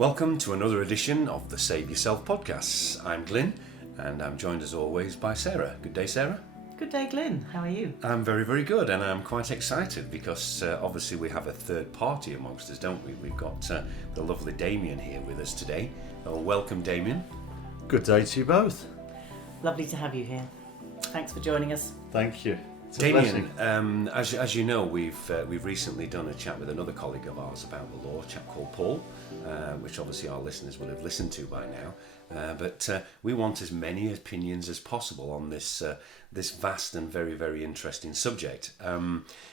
Welcome to another edition of the Save Yourself podcasts. I'm Glyn, and I'm joined as always by Sarah. Good day, Sarah. Good day, Glyn. How are you? I'm very, very good, and I'm quite excited because obviously we have a third party amongst us, don't we? We've got the lovely Damian here with us today. Welcome, Damian. Good day to you both. Lovely to have you here. Thanks for joining us. Thank you. It's a Damian, blessing. as you know, we've recently done a chat with another colleague of ours about the law, a chap called Paul, which obviously our listeners will have listened to by now. But we want as many opinions as possible on this vast and very, very interesting subject.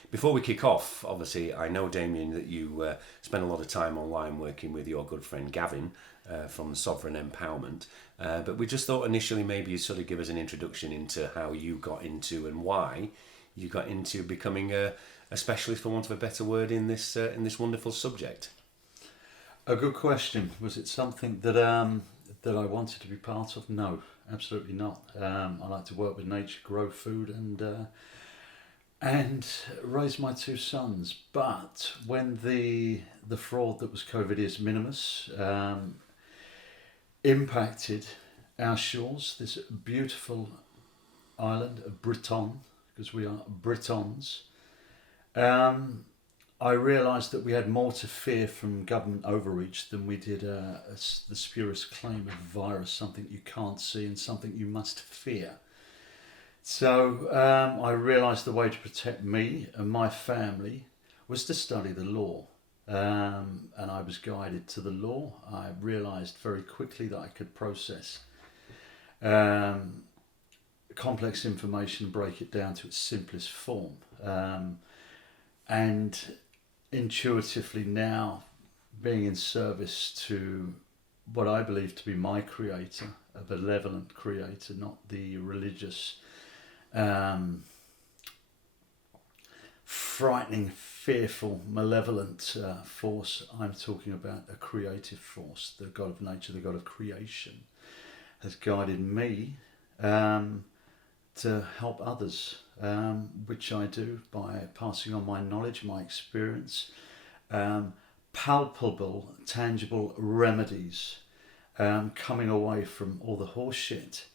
Before we kick off, obviously, I know, Damian, that you spend a lot of time online working with your good friend Gavin from Sovereign Empowerment. But we just thought initially maybe you'd sort of give us an introduction into how you got into and why you got into becoming a specialist, for want of a better word, in this wonderful subject. A good question. Was it something that I wanted to be part of? No, absolutely not. I like to work with nature, grow food, and raise my two sons. But when the fraud that was COVID minimus impacted our shores, this beautiful island of Britain, because we are Britons, I realised that we had more to fear from government overreach than we did the spurious claim of a virus, something you can't see and something you must fear. So I realised the way to protect me and my family was to study the law. And I was guided to the law. I realised very quickly that I could process complex information and break it down to its simplest form. And intuitively now, being in service to what I believe to be my creator, a benevolent creator, not the religious, frightening, fearful, malevolent force. I'm talking about a creative force. The God of nature, the God of creation, has guided me to help others, which I do by passing on my knowledge, my experience, palpable, tangible remedies, coming away from all the horse shit,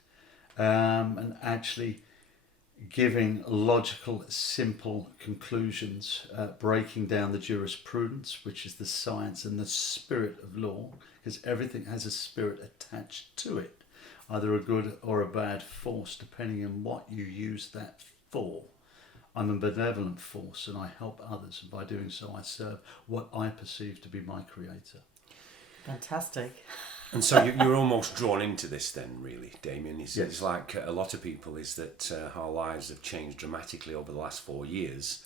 and actually giving logical, simple conclusions, breaking down the jurisprudence, which is the science and the spirit of law, because everything has a spirit attached to it, either a good or a bad force, depending on what you use that for. I'm a benevolent force and I help others, and by doing so I serve what I perceive to be my creator. Fantastic. And so you're almost drawn into this then, really, Damian. Yes. It's like a lot of people, is that our lives have changed dramatically over the last 4 years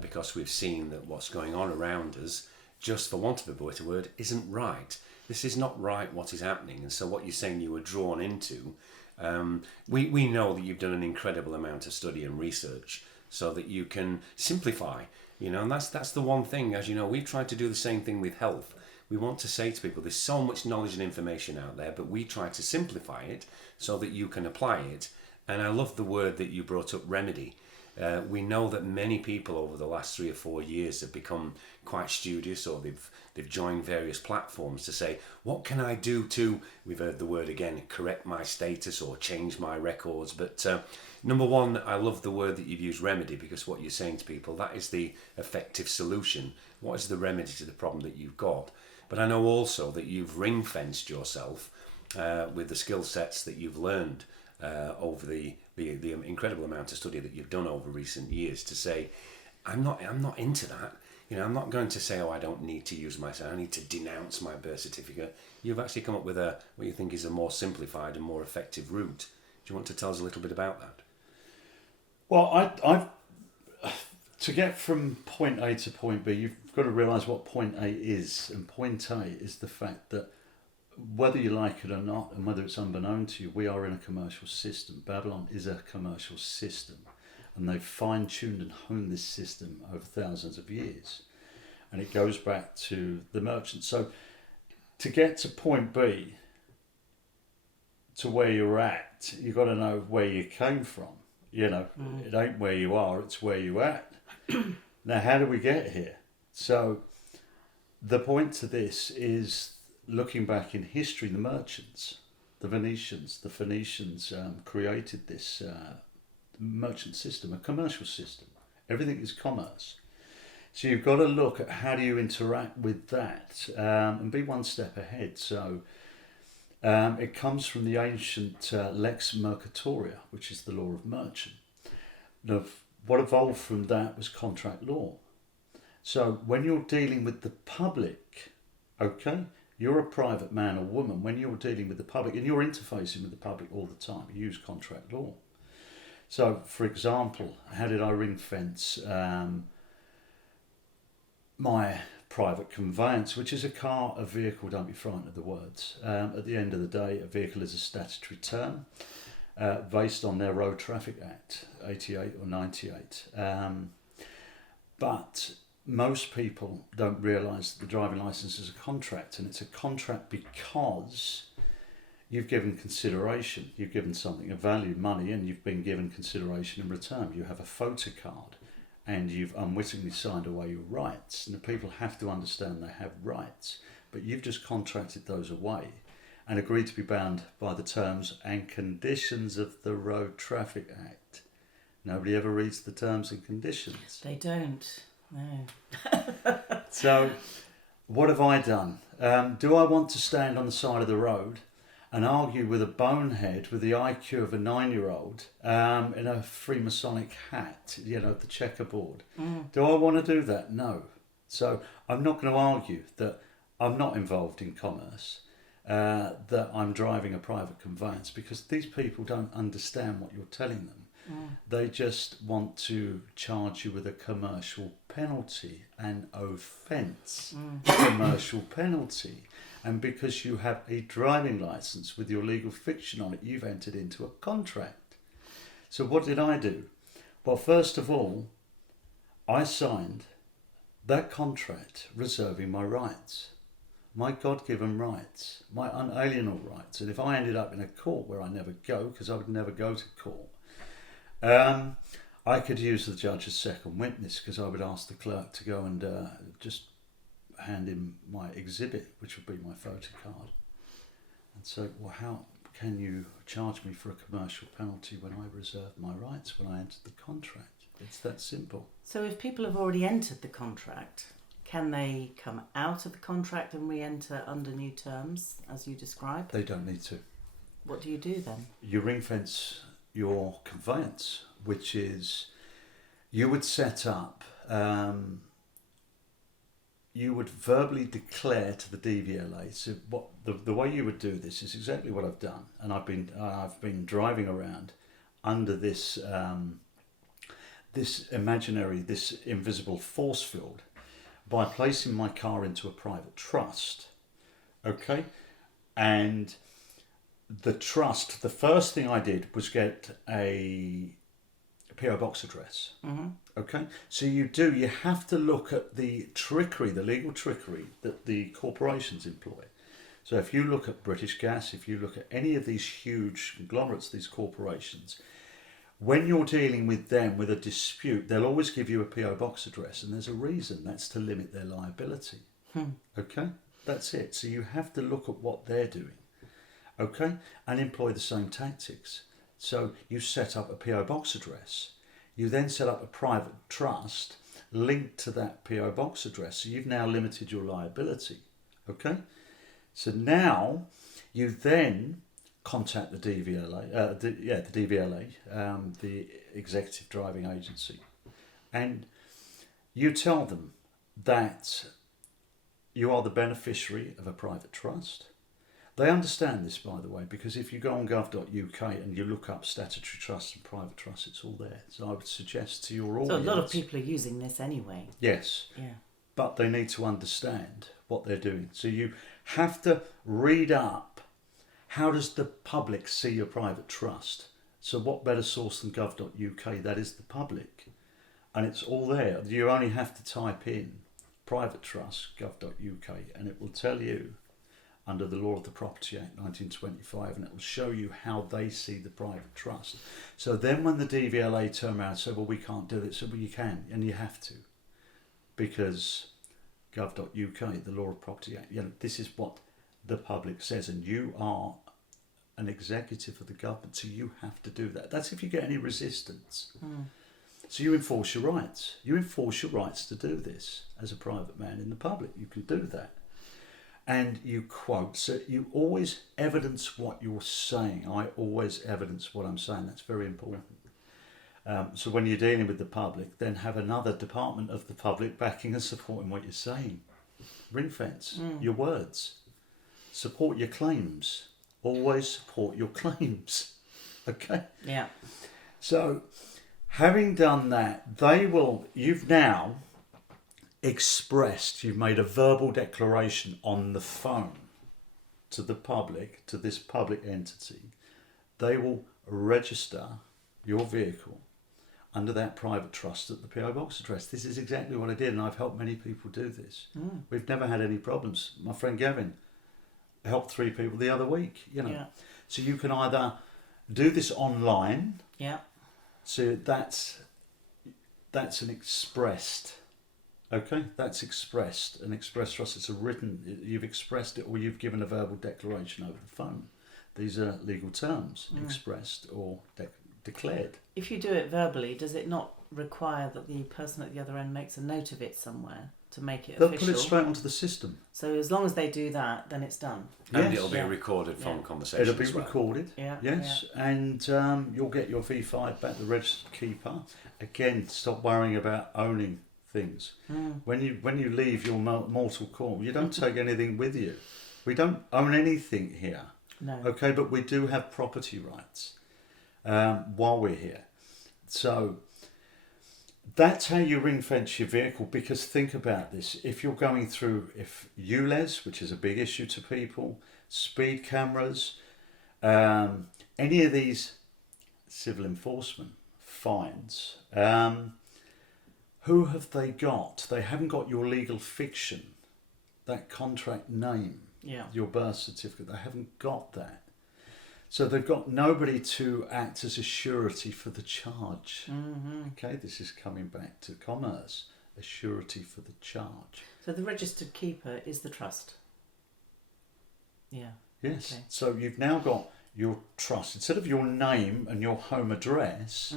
because we've seen that what's going on around us, just for want of a better word, isn't right. This is not right what is happening. And so what you're saying you were drawn into, we know that you've done an incredible amount of study and research so that you can simplify, and that's the one thing. As you know, we've tried to do the same thing with health. We want to say to people, there's so much knowledge and information out there, but we try to simplify it so that you can apply it. And I love the word that you brought up, remedy. We know that many people over the last 3 or 4 years have become quite studious, or they've joined various platforms to say, what can I do to, we've heard the word again, correct my status or change my records. But number one, I love the word that you've used, remedy, because what you're saying to people, that is the effective solution. What is the remedy to the problem that you've got? But I know also that you've ring-fenced yourself with the skill sets that you've learned over the incredible amount of study that you've done over recent years to say, I'm not into that. I'm not going to say, I don't need to use I need to denounce my birth certificate. You've actually come up with what you think is a more simplified and more effective route. Do you want to tell us a little bit about that? Well, I've to get from point A to point B, you've got to realise what point A is. And point A is the fact that whether you like it or not, and whether it's unbeknown to you, we are in a commercial system. Babylon is a commercial system. And they've fine-tuned and honed this system over thousands of years. And it goes back to the merchants. So to get to point B, to where you're at, you've got to know where you came from. It ain't where you are, it's where you're at. Now, how do we get here? So the point to this is looking back in history, the merchants, the Phoenicians created this merchant system, a commercial system. Everything is commerce. So you've got to look at how do you interact with that and be one step ahead. So it comes from the ancient Lex Mercatoria, which is the law of merchant. Now, what evolved from that was contract law. So when you're dealing with the public, okay, you're a private man or woman, when you're dealing with the public and you're interfacing with the public all the time, you use contract law. So, for example, how did I ring fence my private conveyance, which is a car, a vehicle, don't be frightened of the words. At the end of the day, a vehicle is a statutory term based on their Road Traffic Act, 88 or 98. But most people don't realise the driving licence is a contract, and it's a contract because you've given consideration, you've given something of value, money, and you've been given consideration in return. You have a photocard and you've unwittingly signed away your rights. And the people have to understand they have rights, but you've just contracted those away and agreed to be bound by the terms and conditions of the Road Traffic Act. Nobody ever reads the terms and conditions. They don't, no. So, what have I done? Do I want to stand on the side of the road and argue with a bonehead with the IQ of a 9-year-old in a Freemasonic hat, the checkerboard? Do I want to do that? No. So I'm not going to argue that I'm not involved in commerce, that I'm driving a private conveyance, because these people don't understand what you're telling them. They just want to charge you with a commercial penalty, an offence, commercial penalty. And because you have a driving licence with your legal fiction on it, you've entered into a contract. So what did I do? Well, first of all, I signed that contract reserving my rights, my God-given rights, my unalienable rights. And if I ended up in a court where I never go, because I would never go to court, I could use the judge as second witness, because I would ask the clerk to go and just hand in my exhibit, which would be my photocard, and so, well, how can you charge me for a commercial penalty when I reserved my rights when I entered the contract? It's that simple. So if people have already entered the contract, can they come out of the contract and re-enter under new terms, as you described? They don't need to. What do you do then? You ring fence your conveyance, which is, you would set up, you would verbally declare to the DVLA. So what the way you would do this is exactly what I've done, and I've been driving around under this this invisible force field by placing my car into a private trust. Okay, and the trust. The first thing I did was get a PO box address. Okay, so you have to look at the trickery, the legal trickery that the corporations employ. So if you look at British Gas, if you look at any of these huge conglomerates, these corporations, when you're dealing with them with a dispute, they'll always give you a PO box address, and there's a reason. That's to limit their liability. Okay, that's it. So you have to look at what they're doing, okay, and employ the same tactics. So you set up a PO box address. You then set up a private trust linked to that PO box address. So you've now limited your liability. Okay? So now you then contact the DVLA, the Executive Driving Agency, and you tell them that you are the beneficiary of a private trust. They understand this, by the way, because if you go on gov.uk and you look up statutory trusts and private trusts, it's all there. So I would suggest to your audience... So a lot of people are using this anyway. Yes. Yeah. But they need to understand what they're doing. So you have to read up, how does the public see your private trust? So what better source than gov.uk? That is the public. And it's all there. You only have to type in private trust, gov.uk, and it will tell you under the Law of the Property Act 1925, and it will show you how they see the private trust. So then when the DVLA turn around and say, well, we can't do it, so well, you can, and you have to, because gov.uk, the Law of Property Act, this is what the public says, and you are an executive of the government, so you have to do that. That's if you get any resistance. So you enforce your rights. You enforce your rights to do this as a private man in the public. You can do that. And you quote, so you always evidence what you're saying. I always evidence what I'm saying. That's very important. So when you're dealing with the public, then have another department of the public backing and supporting what you're saying. Ring fence your words. Support your claims. Always support your claims. Okay? Yeah. So having done that, you've now expressed, you've made a verbal declaration on the phone to the public, to this public entity. They will register your vehicle under that private trust at the PO Box address. This is exactly what I did, and I've helped many people do this. We've never had any problems. My friend Gavin helped 3 people the other week, Yeah. So you can either do this online. Yeah. So that's an expressed, okay? That's expressed. An express trust, it's a written, you've expressed it or you've given a verbal declaration over the phone. These are legal terms, expressed or declared. If you do it verbally, does it not require that the person at the other end makes a note of it somewhere to make it They'll official? put it straight onto the system. So as long as they do that, then it's done. And Yes. it'll be Yeah. recorded phone Yeah. conversation. It'll be as well. recorded. Yeah. Yes, and you'll get your V5 back, the registered keeper. Again, stop worrying about owning things. When you leave your mortal coil, you don't take anything with you. We don't own anything here. No. Okay, but we do have property rights while we're here. So that's how you ring fence your vehicle, because think about this. If you're going through, if ULEZ, which is a big issue to people, speed cameras, any of these civil enforcement fines, who have they got? They haven't got your legal fiction, that contract name, Yeah. your birth certificate. They haven't got that. So they've got nobody to act as a surety for the charge. Okay, this is coming back to commerce, a surety for the charge. So the registered keeper is the trust. Yeah. Yes, Okay. so you've now got your trust. Instead of your name and your home address,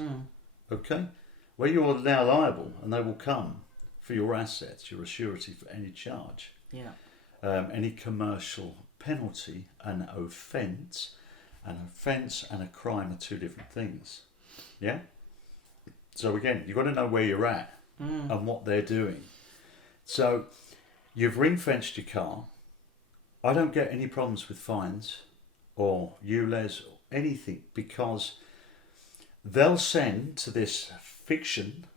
okay, where you are now liable and they will come for your assets, you're a surety for any charge, Yeah. any commercial penalty, an offence. An offence and a crime are 2 different things. Yeah? So again, you've got to know where you're at and what they're doing. So you've ring-fenced your car. I don't get any problems with fines or ULEZ or anything, because they'll send to this fiction,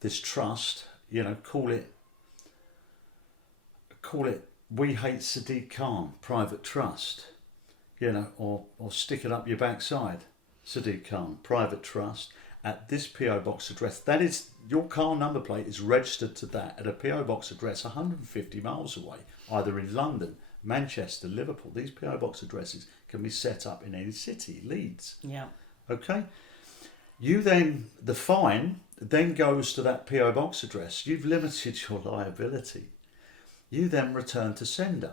this trust, call it We Hate Sadiq Khan Private Trust. Or stick it up your backside, Sadiq Khan, private trust, at this PO Box address. That is, your car number plate is registered to that at a PO Box address 150 miles away, either in London, Manchester, Liverpool. These PO Box addresses can be set up in any city, Leeds. Yeah. Okay? The fine then goes to that PO Box address. You've limited your liability. You then return to sender.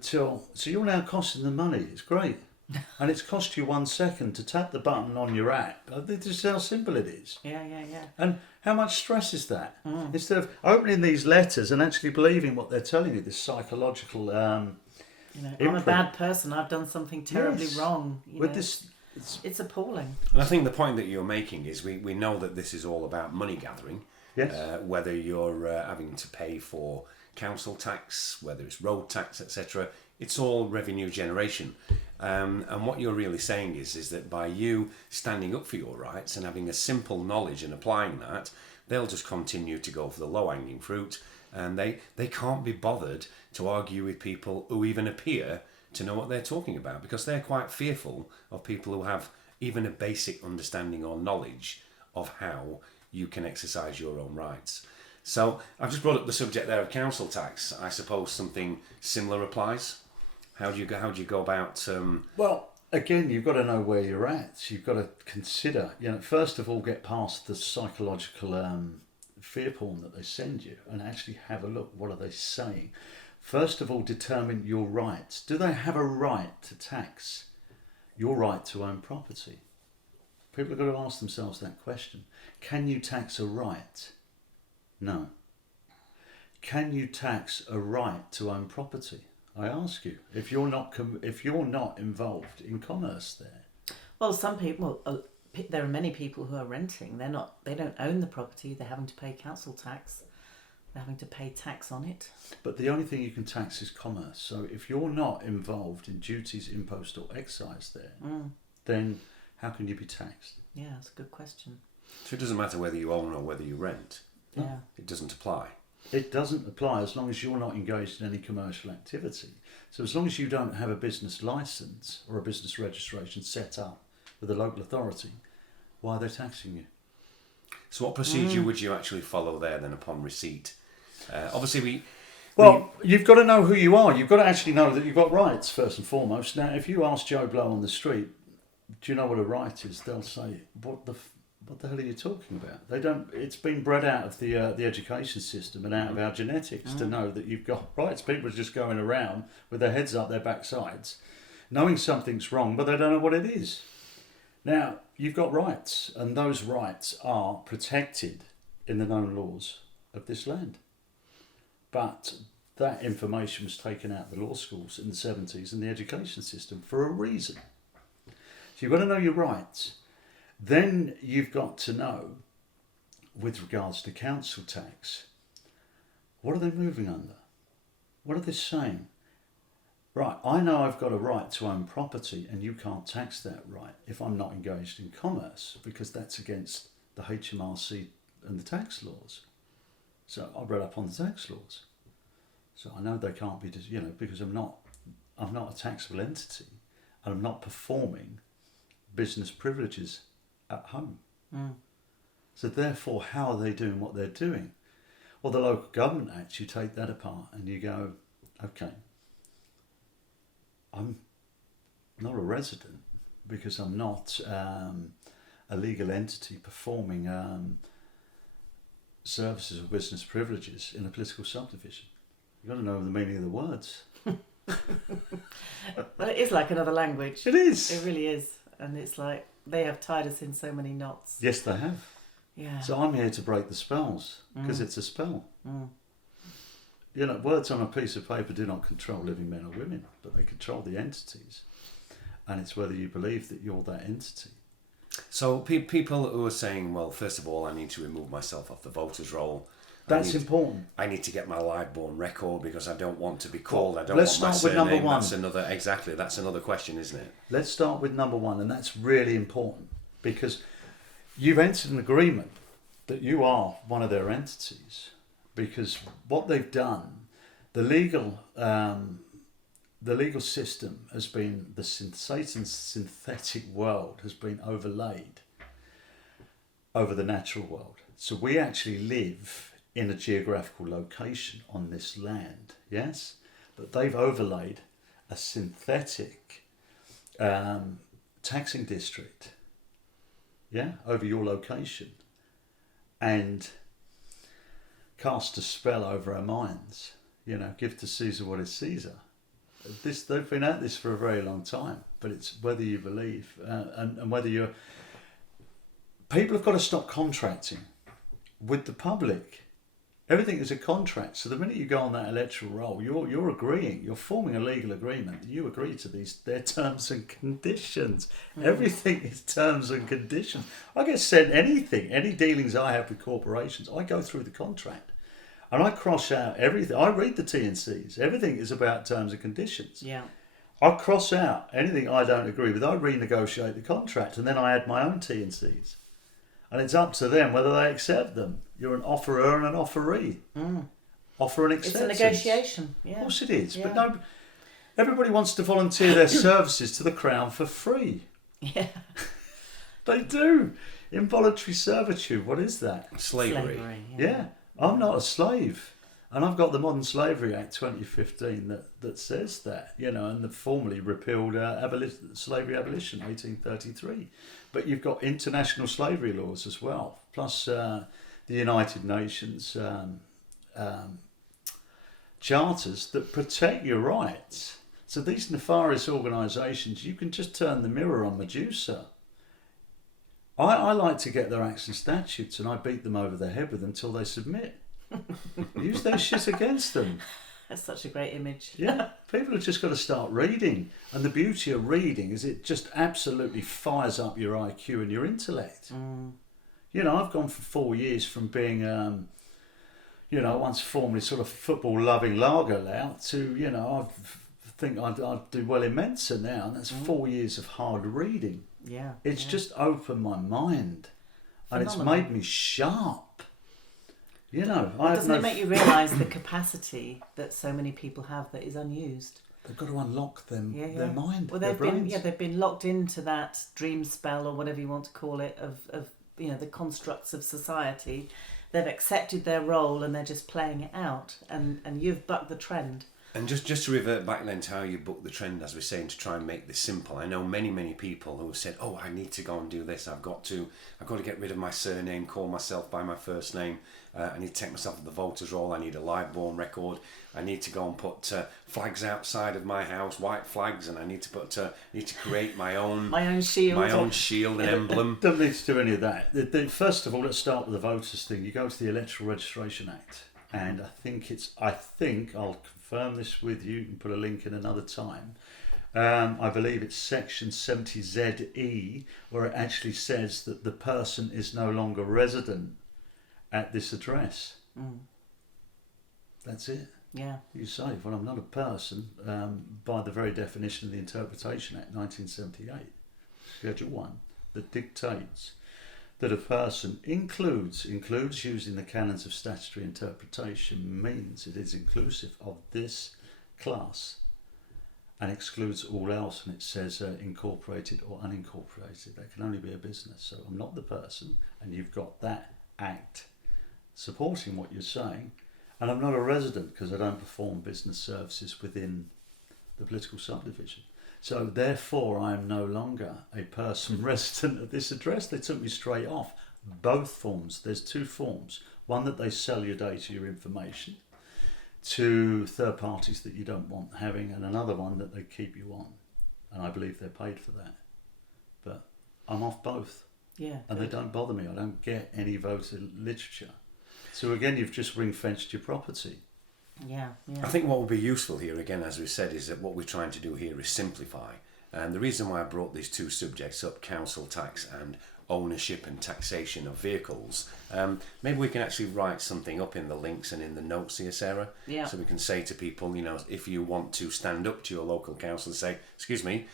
So you're now costing them money. It's great. And it's cost you 1 second to tap the button on your app. This is how simple it is. Yeah. And how much stress is that? Instead of opening these letters and actually believing what they're telling you, this psychological I'm a bad person. I've done something terribly wrong. It's appalling. And I think the point that you're making is we know that this is all about money gathering. Yes. Whether you're having to pay for council tax, whether it's road tax, etc., it's all revenue generation. And what you're really saying is that by you standing up for your rights and having a simple knowledge and applying that, they'll just continue to go for the low-hanging fruit, and they can't be bothered to argue with people who even appear to know what they're talking about, because they're quite fearful of people who have even a basic understanding or knowledge of how you can exercise your own rights. So I've just brought up the subject there of council tax. I suppose something similar applies. How do you go about? Well, again, you've got to know where you're at. You've got to consider, first of all, get past the psychological fear porn that they send you and actually have a look. What are they saying? first of all determine your rights. Do they have a right to tax your right to own property? People have got to ask themselves that question. Can you tax a right? No. Can you tax a right to own property? I ask you, if you're not involved in commerce there. Well, some people, there are many people who are renting. They don't own the property. They're having to pay council tax. They're having to pay tax on it. But the only thing you can tax is commerce. So if you're not involved in duties, impost or excise there, then how can you be taxed? Yeah, that's a good question. So it doesn't matter whether you own or whether you rent. Yeah. It doesn't apply. It doesn't apply as long as you're not engaged in any commercial activity. So as long as you don't have a business licence or a business registration set up with a local authority, why are they taxing you? So what procedure would you actually follow there then upon receipt? Obviously you've got to know who you are. You've got to actually know that you've got rights first and foremost. Now, if you ask Joe Blow on the street, do you know what a right is? They'll say, what the hell are you talking about? They don't. It's been bred out of the education system and out of our genetics to know that you've got rights. People are just going around with their heads up their backsides, knowing something's wrong, but they don't know what it is. Now, you've got rights, and those rights are protected in the known laws of this land. But that information was taken out of the law schools in the 70s and the education system for a reason. So you've got to know your rights. Then you've got to know, with regards to council tax, what are they moving under? What are they saying? Right, I know I've got a right to own property and you can't tax that right if I'm not engaged in commerce, because that's against the HMRC and the tax laws. So I read up on the tax laws. So I know they can't be, because I'm not a taxable entity and I'm not performing business privileges at home. So therefore, how are they doing what they're doing? Well, the Local Government Act, you take that apart and you go, okay, I'm not a resident because I'm not a legal entity performing services or business privileges in a political subdivision. You've got to know the meaning of the words. Well, it is like another language. It is. It really is. And it's like they have tied us in so many knots. Yes, they have. Yeah. So I'm here to break the spells because it's a spell. Words on a piece of paper do not control living men or women, but they control the entities. And it's whether you believe that you're that entity. So people who are saying, well, first of all, I need to remove myself off the voters' roll. That's important. I need to get my live-born record because I don't want to be called. I don't let's want my start with surname. number one. That's another question, isn't it? Let's start with number one, and that's really important because you've entered an agreement that you are one of their entities, because what they've done, the legal system has been, Satan's synthetic world has been overlaid over the natural world. So we actually live in a geographical location on this land, yes? But they've overlaid a synthetic taxing district, over your location, and cast a spell over our minds. Give to Caesar what is Caesar. They've been at this for a very long time, but it's whether you believe and whether you're. People have got to stop contracting with the public. Everything is a contract. So the minute you go on that electoral roll, you're agreeing, you're forming a legal agreement. You agree to their terms and conditions. Everything is terms and conditions. I get sent anything, any dealings I have with corporations, I go through the contract. And I cross out everything. I read the T&Cs. Everything is about terms and conditions. Yeah. I cross out anything I don't agree with. I renegotiate the contract and then I add my own T&Cs. And it's up to them whether they accept them. You're an offerer and an offeree. Offer and acceptance. It's a negotiation. Yeah. Of course it is. Yeah. But everybody wants to volunteer their services to the Crown for free. Yeah. They do. Involuntary servitude. What is that? Slavery. Yeah. I'm not a slave. And I've got the Modern Slavery Act 2015 that says that, and the formally repealed slavery abolition 1833. But you've got international slavery laws as well, plus the United Nations charters that protect your rights. So these nefarious organisations, you can just turn the mirror on Medusa. I like to get their acts and statutes and I beat them over the head with them until they submit. Use their shit against them. That's such a great image. Yeah, people have just got to start reading. And the beauty of reading is it just absolutely fires up your IQ and your intellect. You know, I've gone for 4 years from being, you know, once formerly sort of football-loving lager lout to, you know, I think I'd do well in Mensa now. And that's 4 years of hard reading. Yeah. It's just opened my mind. And it's made me sharp. You know, Doesn't it make you realise the capacity that so many people have that is unused? They've got to unlock their mind. Well, their brains. they've been locked into that dream spell or whatever you want to call it of you know, the constructs of society. They've accepted their role and they're just playing it out. And you've bucked the trend. And just to revert back then to how you book the trend, as we're saying, to try and make this simple. I know many people who have said, "Oh, I need to go and do this. I've got to get rid of my surname, call myself by my first name. I need to take myself to the voters' roll. I need a live born record. I need to go and put flags outside of my house, white flags, and I need to create my own shield and emblem." Don't need to do any of that. First of all, let's start with the voters thing. You go to the Electoral Registration Act, and I think I'll confirm this with you and put a link in another time. I believe it's section 70ZE, where it actually says that the person is no longer resident at this address. That's it. Yeah. You say, well, I'm not a person, by the very definition of the Interpretation Act 1978, Schedule 1, that dictates that a person includes using the canons of statutory interpretation means it is inclusive of this class and excludes all else, and it says incorporated or unincorporated. That can only be a business. So I'm not the person, and you've got that act supporting what you're saying, and I'm not a resident because I don't perform business services within the political subdivision. So therefore I am no longer a person resident at this address. They took me straight off. Both forms. There's two forms. One that they sell your data, your information, to third parties that you don't want having, and another one that they keep you on. And I believe they're paid for that. But I'm off both. Yeah. And they don't bother me. I don't get any voter literature. So again, you've just ring-fenced your property. Yeah. I think what will be useful here, again, as we said, is that what we're trying to do here is simplify. And the reason why I brought these two subjects up, council tax and ownership and taxation of vehicles, maybe we can actually write something up in the links and in the notes here, Sarah. Yeah. So we can say to people, you know, if you want to stand up to your local council and say, excuse me,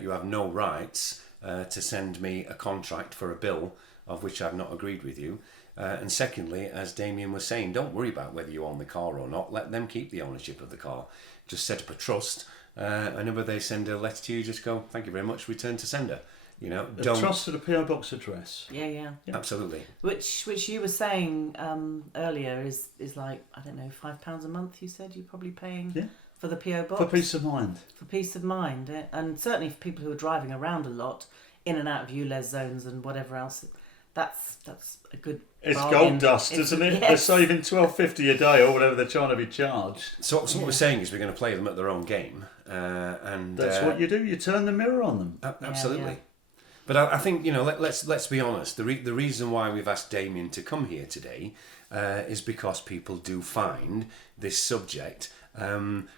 you have no rights to send me a contract for a bill of which I've not agreed with you. And secondly, as Damian was saying, don't worry about whether you own the car or not. Let them keep the ownership of the car. Just set up a trust. And whenever they send a letter to you, just go, thank you very much, return to sender. You know, don't trust at a PO box address. Yeah. Absolutely. Which you were saying earlier is like, I don't know, £5 a month. You said you're probably paying for the PO box for peace of mind. For peace of mind, and certainly for people who are driving around a lot, in and out of ULEZ zones and whatever else. That's a good. It's bargain. gold dust, isn't it? Yes. They're saving $12.50 a day or whatever they're trying to be charged. So what we're saying is we're going to play them at their own game, and that's what you do. You turn the mirror on them. Absolutely. Yeah. But I think, you know, let's be honest. The reason why we've asked Damian to come here today is because people do find this subject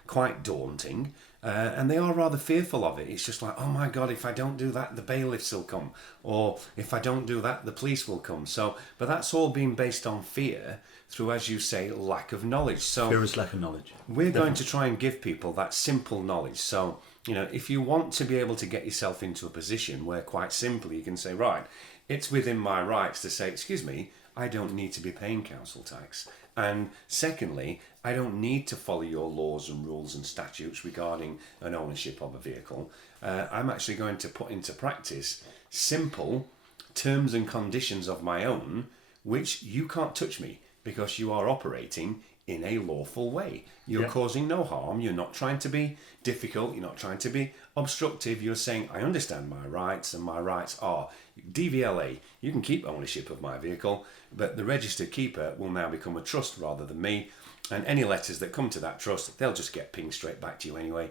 quite daunting. And they are rather fearful of it. It's just like, oh my God, if I don't do that, the bailiffs will come. Or if I don't do that, the police will come. So, but that's all been based on fear through, as you say, lack of knowledge. So fear is lack of knowledge. We're going to try and give people that simple knowledge. So, you know, if you want to be able to get yourself into a position where quite simply you can say, right, it's within my rights to say, excuse me, I don't need to be paying council tax. And secondly, I don't need to follow your laws and rules and statutes regarding an ownership of a vehicle. I'm actually going to put into practice simple terms and conditions of my own, which you can't touch me because you are operating in a lawful way. You're causing no harm. You're not trying to be difficult. You're not trying to be obstructive. You're saying, I understand my rights, and my rights are DVLA. You can keep ownership of my vehicle, but the registered keeper will now become a trust rather than me. And any letters that come to that trust, they'll just get pinged straight back to you anyway.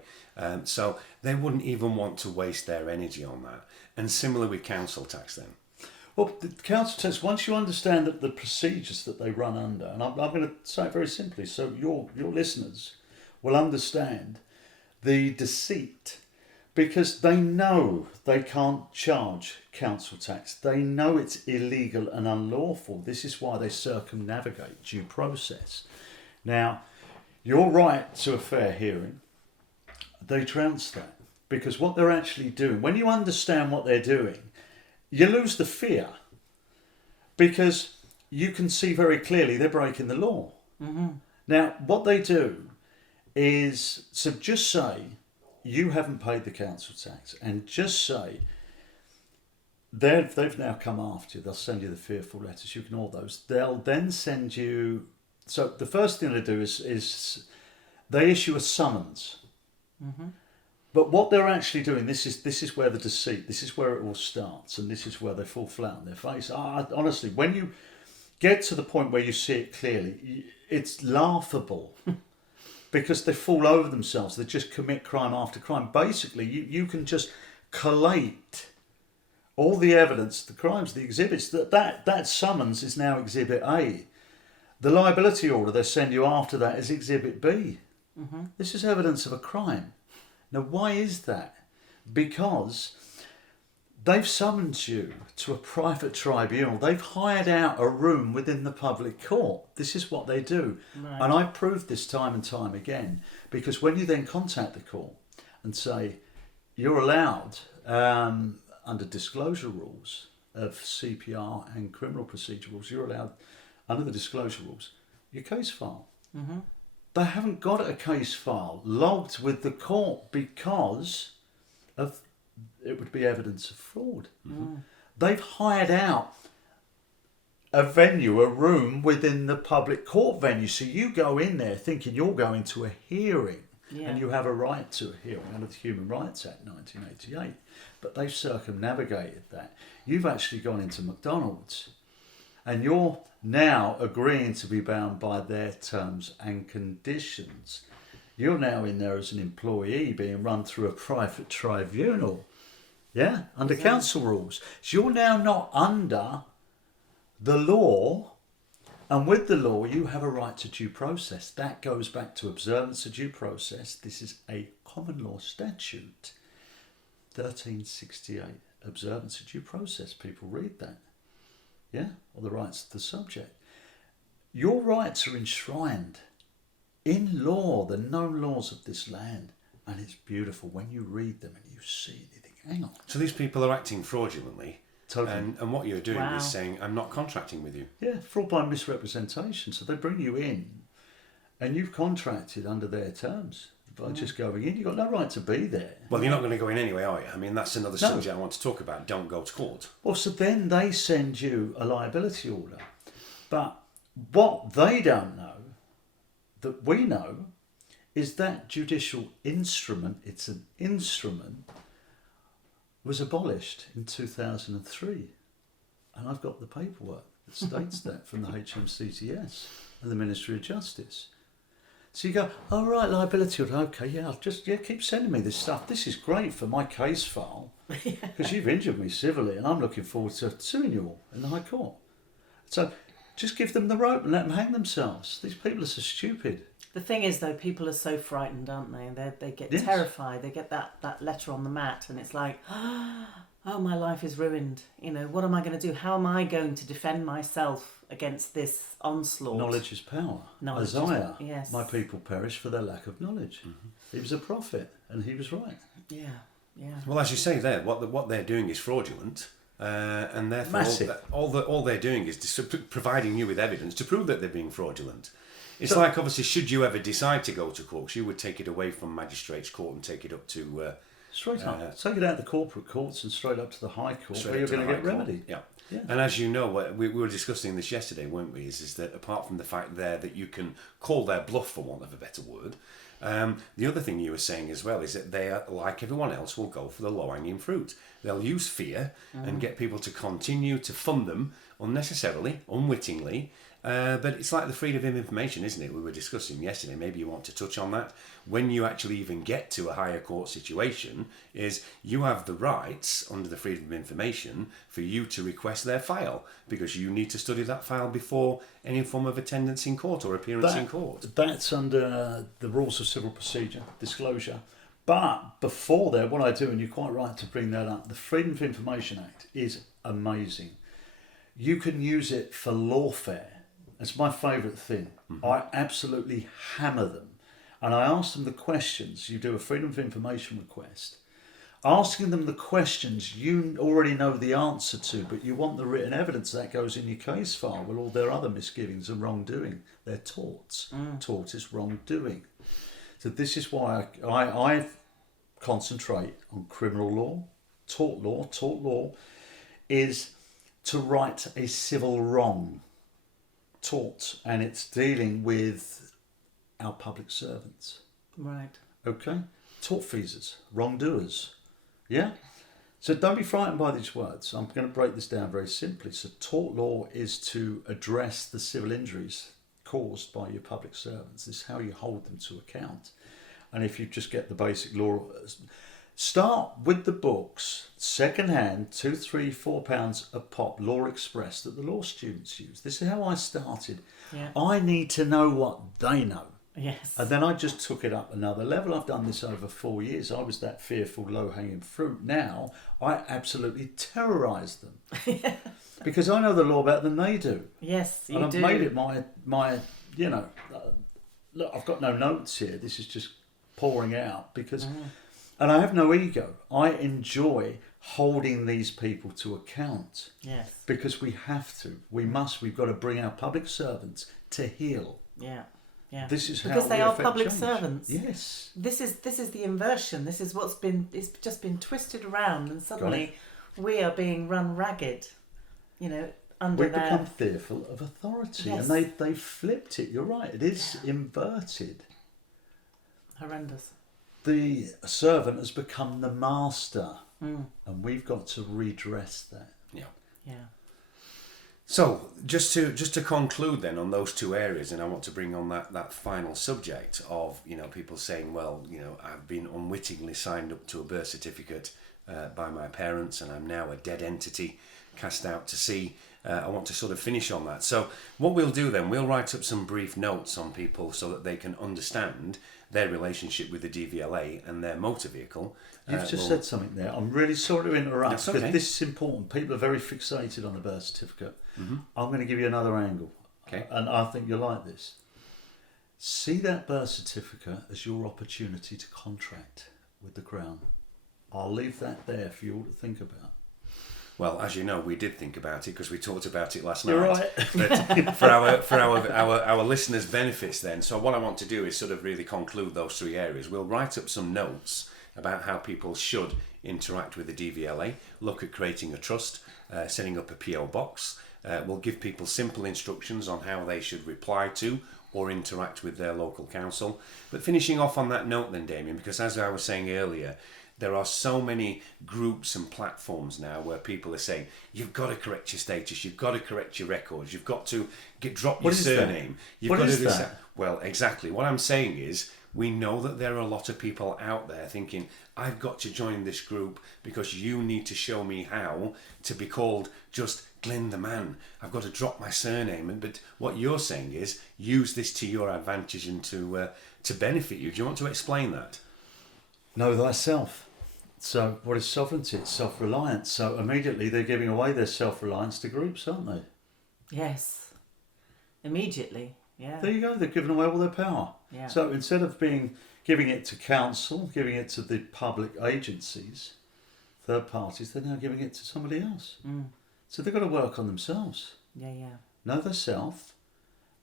So they wouldn't even want to waste their energy on that. And similar with council tax then. Well, the council tax, once you understand that the procedures that they run under, and I'm going to say it very simply, so your listeners will understand the deceit, because they know they can't charge council tax. They know it's illegal and unlawful. This is why they circumnavigate due process. Now, your right to a fair hearing, they trounce that, because what they're actually doing, when you understand what they're doing, you lose the fear, because you can see very clearly they're breaking the law. Mm-hmm. Now, what they do is, so just say you haven't paid the council tax, and just say they've now come after you. They'll send you the fearful letters. You ignore those. They'll then send you. So the first thing they do is they issue a summons. Mm-hmm. But what they're actually doing, this is where the deceit, this is where it all starts, and this is where they fall flat on their face. Honestly, when you get to the point where you see it clearly, it's laughable because they fall over themselves. They just commit crime after crime. Basically, you can just collate all the evidence, the crimes, the exhibits. That summons is now Exhibit A. The liability order they send you after that is Exhibit B. Mm-hmm. This is evidence of a crime. Now, why is that? Because they've summoned you to a private tribunal. They've hired out a room within the public court. This is what they do. Right. And I've proved this time and time again, because when you then contact the court and say, you're allowed, under disclosure rules of CPR and criminal procedure rules, you're allowed, under the disclosure rules, your case file. Mm-hmm. They haven't got a case file logged with the court because of it would be evidence of fraud. Mm-hmm. They've hired out a venue, a room within the public court venue. So you go in there thinking you're going to a hearing, and you have a right to a hearing under the Human Rights Act 1988. But they've circumnavigated that. You've actually gone into McDonald's and you're now agreeing to be bound by their terms and conditions. You're now in there as an employee being run through a private tribunal, under council rules. So you're now not under the law, and with the law you have a right to due process. That goes back to observance of due process. This is a common law statute, 1368, observance of due process. People read that. Or the rights of the subject. Your rights are enshrined in law, the known laws of this land. And it's beautiful when you read them and you see it, you think, hang on. So these people are acting fraudulently. Totally. And what you're doing is saying, I'm not contracting with you. Yeah, fraud by misrepresentation. So they bring you in and you've contracted under their terms. By just going in, you've got no right to be there. Well, you're not going to go in anyway, are you? I mean, that's another subject I want to talk about. Don't go to court. Well, so then they send you a liability order. But what they don't know, that we know, is that judicial instrument, it's an instrument, was abolished in 2003. And I've got the paperwork that states that from the HMCTS and the Ministry of Justice. So you go, oh right, liability order, okay, I'll just keep sending me this stuff. This is great for my case file, because you've injured me civilly and I'm looking forward to suing you all in the High Court. So just give them the rope and let them hang themselves. These people are so stupid. The thing is, though, people are so frightened, aren't they? They get terrified. They get that letter on the mat and it's like, oh, my life is ruined. What am I going to do? How am I going to defend myself against this onslaught? Knowledge is power. Isaiah, my people perish for their lack of knowledge. Mm-hmm. He was a prophet and he was right. Yeah. Well, as you say there, what they're doing is fraudulent. And therefore all they're doing is providing you with evidence to prove that they're being fraudulent. It's like, obviously, should you ever decide to go to court, you would take it away from magistrates' court and take it up to... straight up. Take it out of the corporate courts and straight up to the High Court where you're going to get remedy. Yeah. And as you know, we were discussing this yesterday, weren't we, is that apart from the fact there that you can call their bluff, for want of a better word, the other thing you were saying as well is that they, like everyone else, will go for the low-hanging fruit. They'll use fear and get people to continue to fund them unnecessarily, unwittingly, But it's like the freedom of information, isn't it? We were discussing yesterday. Maybe you want to touch on that. When you actually even get to a higher court situation, is you have the rights under the freedom of information for you to request their file, because you need to study that file before any form of attendance in court or appearance in court. That's under the rules of civil procedure, disclosure. But before that, what I do, and you're quite right to bring that up, the Freedom of Information Act is amazing. You can use it for lawfare. It's my favourite thing. I absolutely hammer them. And I ask them the questions. You do a Freedom of Information request. Asking them the questions you already know the answer to, but you want the written evidence that goes in your case file with all their other misgivings and wrongdoing. They're torts. Tort is wrongdoing. So this is why I concentrate on criminal law, tort law. Tort law is to right a civil wrong. Tort, and it's dealing with our public servants. Right. Okay? Tortfeasors, wrongdoers. Yeah? So don't be frightened by these words. I'm going to break this down very simply. So tort law is to address the civil injuries caused by your public servants. This is how you hold them to account. And if you just get the basic law, start with the books, second-hand, £2, £3, £4 a pop, Law Express, that the law students use. This is how I started. Yeah. I need to know what they know. Yes. And then I just took it up another level. I've done this over 4 years. I was that fearful, low-hanging fruit. Now, I absolutely terrorise them. Because I know the law better than they do. Yes, you and I've do. made it my look, I've got no notes here. This is just pouring out because... And I have no ego. I enjoy holding these people to account. Yes. Because we have to. We must. We've got to bring our public servants to heel. Yeah. Yeah. This is because how they we are affect public change. servants. Yes. This is the inversion. This is it's just been twisted around, and suddenly we are being run ragged. Under We've their... become fearful of authority, Yes. and they flipped it. You're right. It is inverted. Horrendous. The servant has become the master, and we've got to redress that. Yeah. Yeah. So just to conclude then on those two areas, and I want to bring on that final subject of people saying, well, I've been unwittingly signed up to a birth certificate by my parents, and I'm now a dead entity cast out to sea. I want to sort of finish on that. So what we'll do then, we'll write up some brief notes on people so that they can understand their relationship with the DVLA and their motor vehicle. You've just said something there. I'm really sorry to interrupt, That's because okay. this is important. People are very fixated on a birth certificate. I'm going to give you another angle, Okay. and I think you'll like this. See that birth certificate as your opportunity to contract with the Crown. I'll leave that there for you all to think about. Well, as you know, we did think about it because we talked about it last You're night. right. But for our listeners' benefits then, so what I want to do is sort of really conclude those three areas. We'll write up some notes about how people should interact with the DVLA, look at creating a trust, setting up a PO box. We'll give people simple instructions on how they should reply to or interact with their local council. But finishing off on that note then, Damian, because as I was saying earlier, there are so many groups and platforms now where people are saying, you've got to correct your status, you've got to correct your records, you've got to drop your surname. You've What got is to do that? Well, exactly. What I'm saying is, we know that there are a lot of people out there thinking, I've got to join this group because you need to show me how to be called just Glyn the man. I've got to drop my surname. But what you're saying is, use this to your advantage and to benefit you. Do you want to explain that? Know thyself. So what is sovereignty? It's self-reliance. So immediately they're giving away their self-reliance to groups, aren't they? Yes. Immediately. Yeah. There you go. They're giving away all their power. Yeah. So instead of giving it to council, giving it to the public agencies, third parties, they're now giving it to somebody else. So they've got to work on themselves. Yeah, yeah. Know thyself.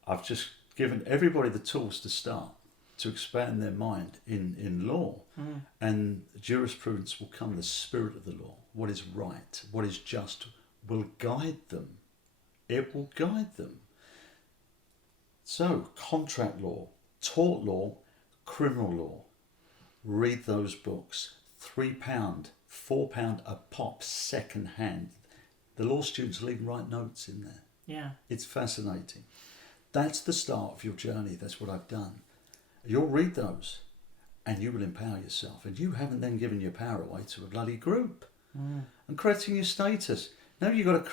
I've just given everybody the tools to start, to expand their mind in law. And jurisprudence will come, the spirit of the law. What is right, what is just, will guide them. It will guide them. So, contract law, tort law, criminal law. Read those books. £3, £4 a pop, second hand. The law students leave write notes in there. Yeah. It's fascinating. That's the start of your journey. That's what I've done. You'll read those and you will empower yourself. And you haven't then given your power away to a bloody group. And correcting your status. No, you've got to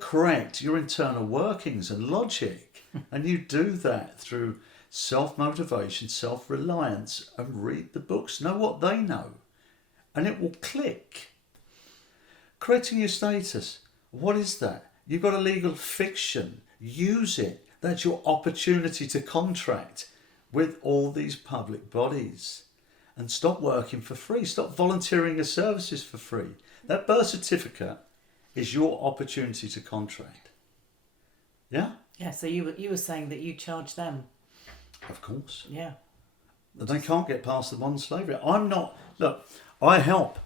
correct your internal workings and logic. And you do that through self-motivation, self-reliance, and read the books. Know what they know. And it will click. Correcting your status. What is that? You've got a legal fiction. Use it. That's your opportunity to contract with all these public bodies. And stop working for free. Stop volunteering your services for free. That birth certificate is your opportunity to contract. Yeah? Yeah, so you were saying that you charge them. Of course. Yeah. But they can't get past the modern slavery. Look, I help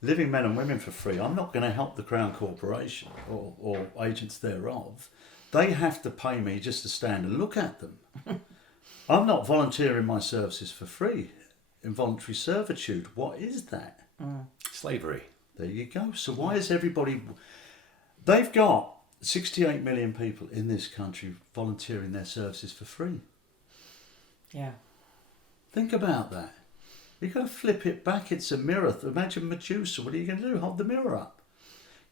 living men and women for free. I'm not going to help the Crown Corporation or agents thereof. They have to pay me just to stand and look at them. I'm not volunteering my services for free. Involuntary servitude, what is that? Slavery. There you go. So why is everybody... They've got 68 million people in this country volunteering their services for free. Yeah. Think about that. You've got to flip it back. It's a mirror. Imagine Medusa. What are you going to do? Hold the mirror up.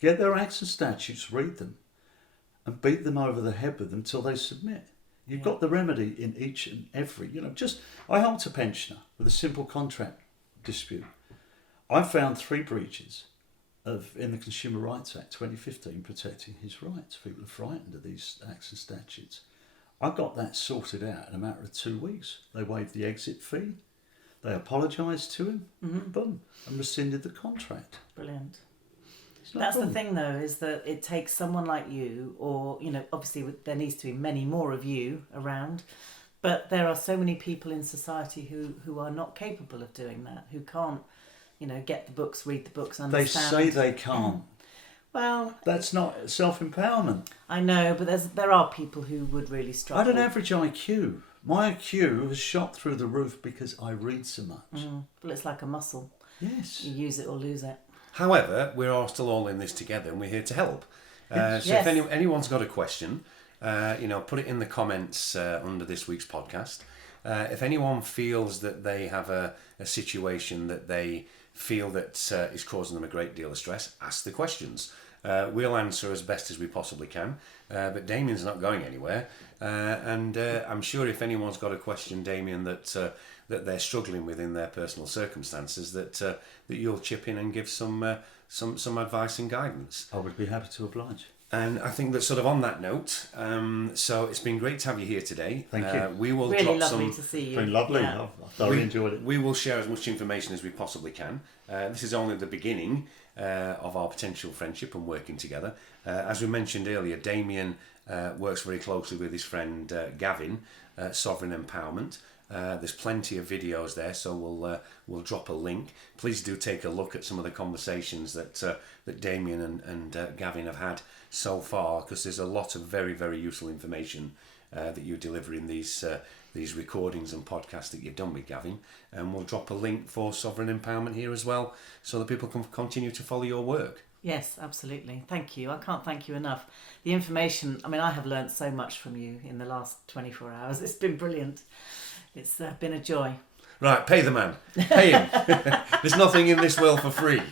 Get their acts and statutes, read them, and beat them over the head with them till they submit. You've got the remedy in each and every... I helped a pensioner with a simple contract dispute. I found 3 breaches in the Consumer Rights Act 2015 protecting his rights. People are frightened of these acts and statutes. I got that sorted out in a matter of 2 weeks. They waived the exit fee. They apologised to him, boom, and rescinded the contract. Brilliant. That's the thing, though, is that it takes someone like you, or, obviously there needs to be many more of you around, but there are so many people in society who are not capable of doing that, who can't, get the books, read the books, understand. They say they can't. Well... That's not self-empowerment. I know, but there are people who would really struggle. I had an average IQ. My IQ was shot through the roof because I read so much. Well, it's like a muscle. Yes. You use it or lose it. However, we're all still all in this together and we're here to help. So if anyone's got a question, put it in the comments under this week's podcast. If anyone feels that they have a situation that they feel that is causing them a great deal of stress, ask the questions. We'll answer as best as we possibly can. But Damian's not going anywhere. And I'm sure if anyone's got a question, Damian, that they're struggling with in their personal circumstances, that you'll chip in and give some advice and guidance. I would be happy to oblige. And I think that sort of on that note, so it's been great to have you here today. Thank you. We will really drop lovely to see you. It's been lovely. Yeah. I thoroughly enjoyed it. We will share as much information as we possibly can. This is only the beginning of our potential friendship and working together. As we mentioned earlier, Damian works very closely with his friend Gavin, Sovereign Empowerment. There's plenty of videos there, so we'll drop a link. Please do take a look at some of the conversations that Damian and Gavin have had so far, because there's a lot of very, very useful information that you deliver in these recordings and podcasts that you've done with Gavin. And we'll drop a link for Sovereign Empowerment here as well, so that people can continue to follow your work. Yes, absolutely. Thank you. I can't thank you enough. The information, I have learnt so much from you in the last 24 hours. It's been brilliant. It's been a joy. Right, pay the man. Pay him. There's nothing in this world for free.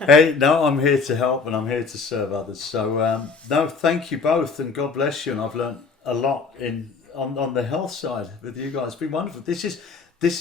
Hey, no, I'm here to help and I'm here to serve others. So, no, thank you both and God bless you. And I've learnt a lot on the health side with you guys. It's been wonderful. This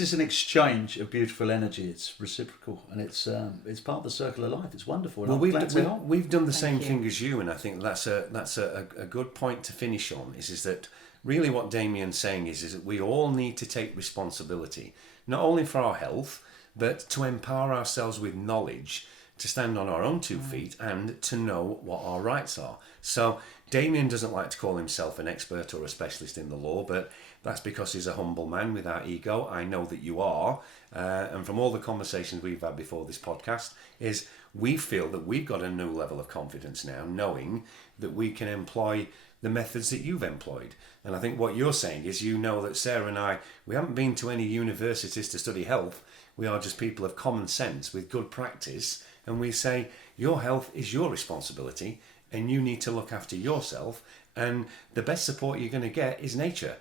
is an exchange of beautiful energy. It's reciprocal and it's part of the circle of life. It's wonderful. Well, we've done the same thing as you, and I think that's a good point to finish on. Is that really what Damian's saying is that we all need to take responsibility, not only for our health, but to empower ourselves with knowledge, to stand on our own 2 feet and to know what our rights are. So Damian doesn't like to call himself an expert or a specialist in the law, but that's because he's a humble man without ego. I know that you are. And from all the conversations we've had before this podcast, is we feel that we've got a new level of confidence now, knowing that we can employ the methods that you've employed. And I think what you're saying is, that Sarah and I, we haven't been to any universities to study health. We are just people of common sense with good practice. And we say, your health is your responsibility and you need to look after yourself and the best support you're going to get is nature.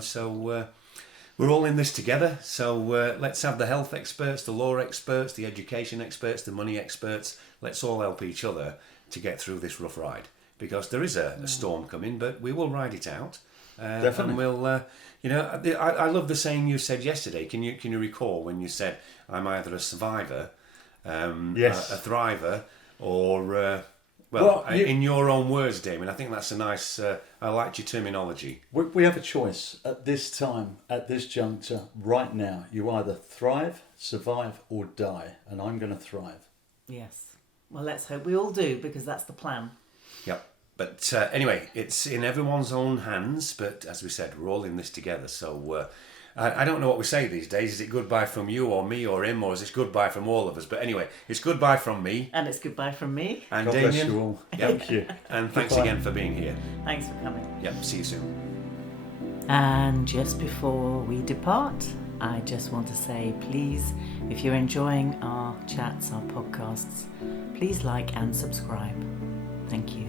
So we're all in this together. So let's have the health experts, the law experts, the education experts, the money experts. Let's all help each other to get through this rough ride, because there is a storm coming, but we will ride it out. Definitely. And we'll, I love the saying you said yesterday. Can you recall when you said, I'm either a survivor, Yes. a thriver, or, in your own words, Damian, I think that's a nice, I liked your terminology. We have a choice at this time, at this juncture, right now. You either thrive, survive, or die, and I'm going to thrive. Yes. Well, let's hope we all do, because that's the plan. Yep. But anyway, it's in everyone's own hands. But as we said, we're all in this together. So I don't know what we say these days. Is it goodbye from you or me or him, or is it goodbye from all of us? But anyway, it's goodbye from me. And it's goodbye from me. And God Damian. bless you all. Yep. Thank you. And thanks Goodbye. again for being here. Thanks for coming. Yep. See you soon. And just before we depart, I just want to say, please, if you're enjoying our chats, our podcasts, please like and subscribe. Thank you.